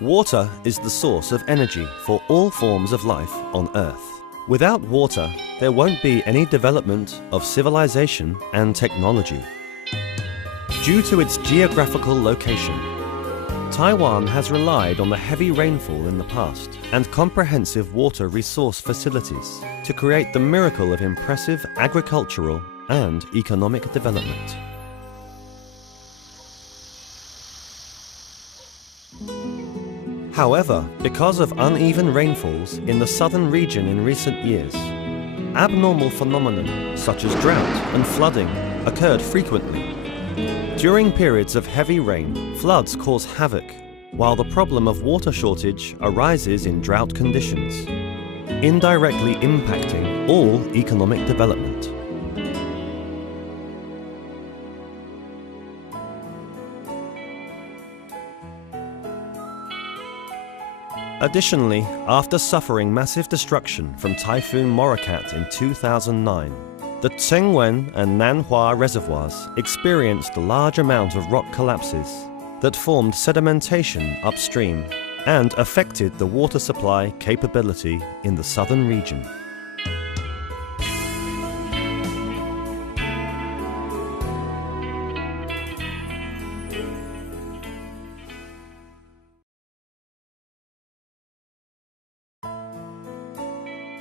Water is the source of energy for all forms of life on Earth. Without water, there won't be any development of civilization and technology. Due to its geographical location, Taiwan has relied on the heavy rainfall in the past and comprehensive water resource facilities to create the miracle of impressive agricultural and economic development. However, because of uneven rainfalls in the southern region in recent years, abnormal phenomena such as drought and flooding occurred frequently. During periods of heavy rain, floods cause havoc, while the problem of water shortage arises in drought conditions, indirectly impacting all economic development. Additionally, after suffering massive destruction from Typhoon Moracat in 2009, the Tsengwen and Nanhua reservoirs experienced a large amount of rock collapses that formed sedimentation upstream and affected the water supply capability in the southern region.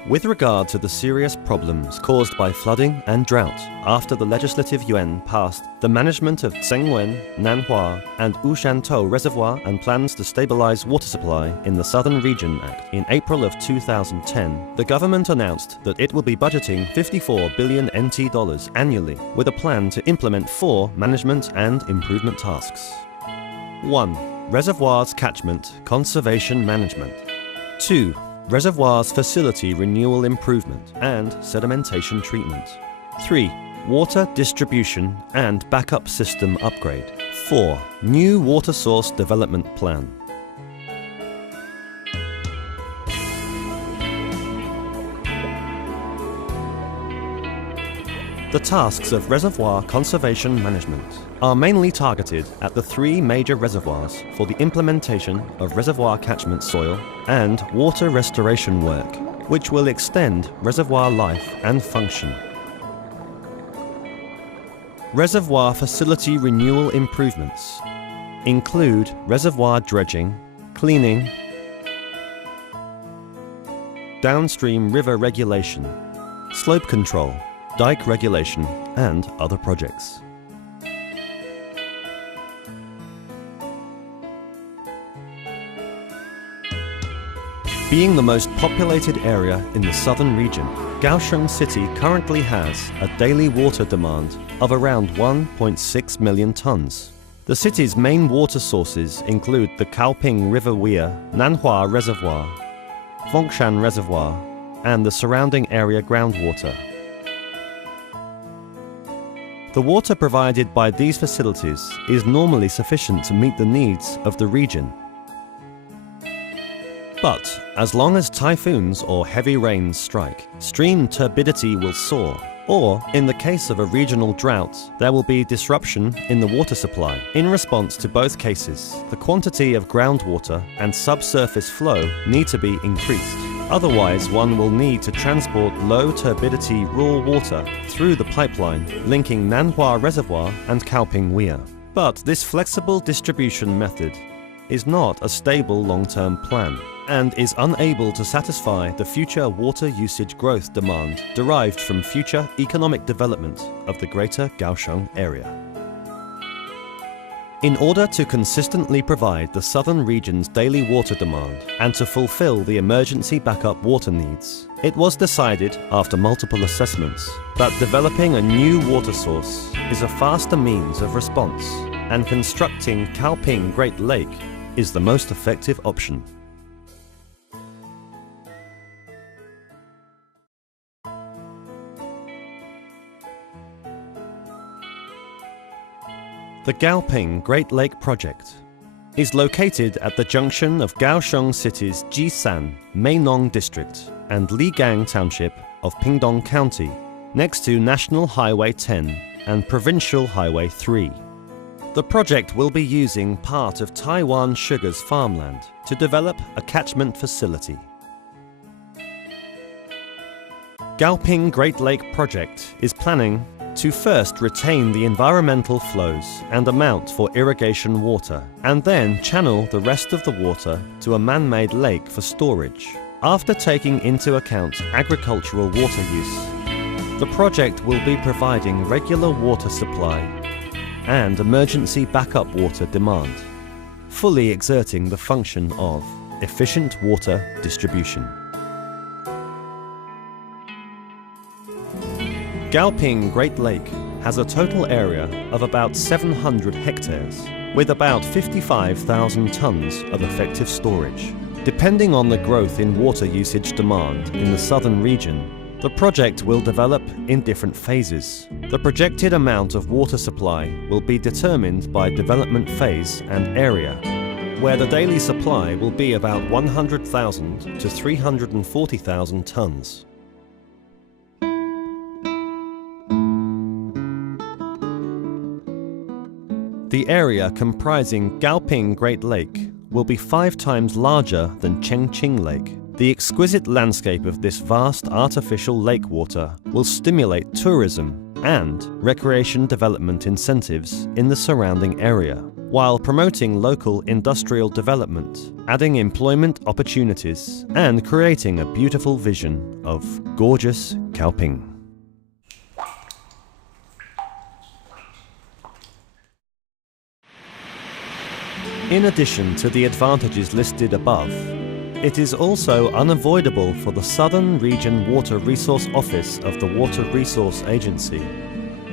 With regard to the serious problems caused by flooding and drought, after the Legislative Yuan passed the Management of Tsengwen, Nanhua and Ushantou Reservoir and Plans to Stabilize Water Supply in the Southern Region Act in April of 2010, the government announced that it will be budgeting 54 billion NT dollars annually with a plan to implement 4 management and improvement tasks. 1. Reservoirs catchment conservation management. 2. Reservoirs facility renewal improvement and sedimentation treatment. 3. Water distribution and backup system upgrade. 4. New water source development plan. The tasks of reservoir conservation management are mainly targeted at the 3 major reservoirs for the implementation of reservoir catchment soil and water restoration work, which will extend reservoir life and function. Reservoir facility renewal improvements include reservoir dredging, cleaning, downstream river regulation, slope control, dike regulation, and other projects. Being the most populated area in the southern region, Kaohsiung City currently has a daily water demand of around 1.6 million tons. The city's main water sources include the Kaoping River Weir, Nanhua Reservoir, Fengshan Reservoir, and the surrounding area groundwater. The water provided by these facilities is normally sufficient to meet the needs of the region. But as long as typhoons or heavy rains strike, stream turbidity will soar, or in the case of a regional drought, there will be disruption in the water supply. In response to both cases, the quantity of groundwater and subsurface flow need to be increased. Otherwise, one will need to transport low turbidity raw water through the pipeline linking Nanhua Reservoir and Kaoping Weir. But this flexible distribution method is not a stable long-term plan and is unable to satisfy the future water usage growth demand derived from future economic development of the greater Kaohsiung area. In order to consistently provide the southern region's daily water demand and to fulfill the emergency backup water needs, it was decided, after multiple assessments, that developing a new water source is a faster means of response and constructing Kaoping Great Lake is the most effective option. The Kaoping Great Lake Project is located at the junction of Kaohsiung City's Jisan, Meinong District and Ligang Township of Pingdong County, next to National Highway 10 and Provincial Highway 3. The project will be using part of Taiwan Sugar's farmland to develop a catchment facility. Kaoping Great Lake Project is planning to first retain the environmental flows and amount for irrigation water, and then channel the rest of the water to a man-made lake for storage. After taking into account agricultural water use, the project will be providing regular water supply and emergency backup water demand, fully exerting the function of efficient water distribution. Kaoping Great Lake has a total area of about 700 hectares, with about 55,000 tons of effective storage. Depending on the growth in water usage demand in the southern region, the project will develop in different phases. The projected amount of water supply will be determined by development phase and area, where the daily supply will be about 100,000 to 340,000 tons. The area comprising Kaoping Great Lake will be 5 times larger than Chengqing Lake. The exquisite landscape of this vast artificial lake water will stimulate tourism and recreation development incentives in the surrounding area, while promoting local industrial development, adding employment opportunities, and creating a beautiful vision of gorgeous Kaoping. In addition to the advantages listed above, it is also unavoidable for the Southern Region Water Resource Office of the Water Resource Agency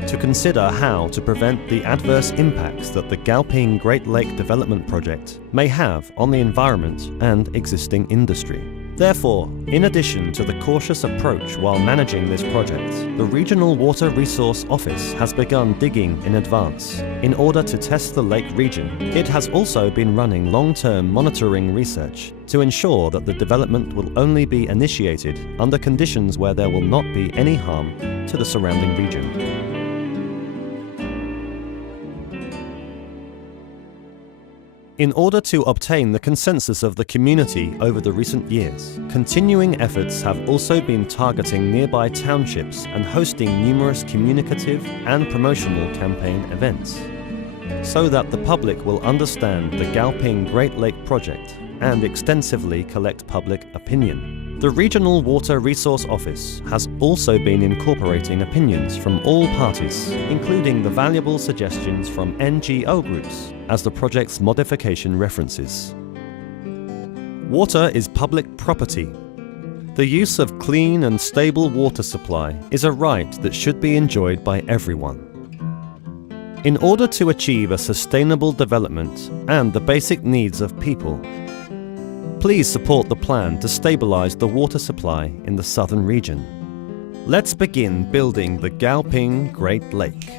to consider how to prevent the adverse impacts that the Kaoping Great Lake Development Project may have on the environment and existing industry. Therefore, in addition to the cautious approach while managing this project, the Regional Water Resource Office has begun digging in advance in order to test the lake region. It has also been running long-term monitoring research to ensure that the development will only be initiated under conditions where there will not be any harm to the surrounding region. In order to obtain the consensus of the community over the recent years, continuing efforts have also been targeting nearby townships and hosting numerous communicative and promotional campaign events, so that the public will understand the Kaoping Great Lake Project and extensively collect public opinion. The Regional Water Resource Office has also been incorporating opinions from all parties, including the valuable suggestions from NGO groups, as the project's modification references. Water is public property. The use of clean and stable water supply is a right that should be enjoyed by everyone. In order to achieve a sustainable development and the basic needs of people, please support the plan to stabilize the water supply in the southern region. Let's begin building the Kaoping Great Lake.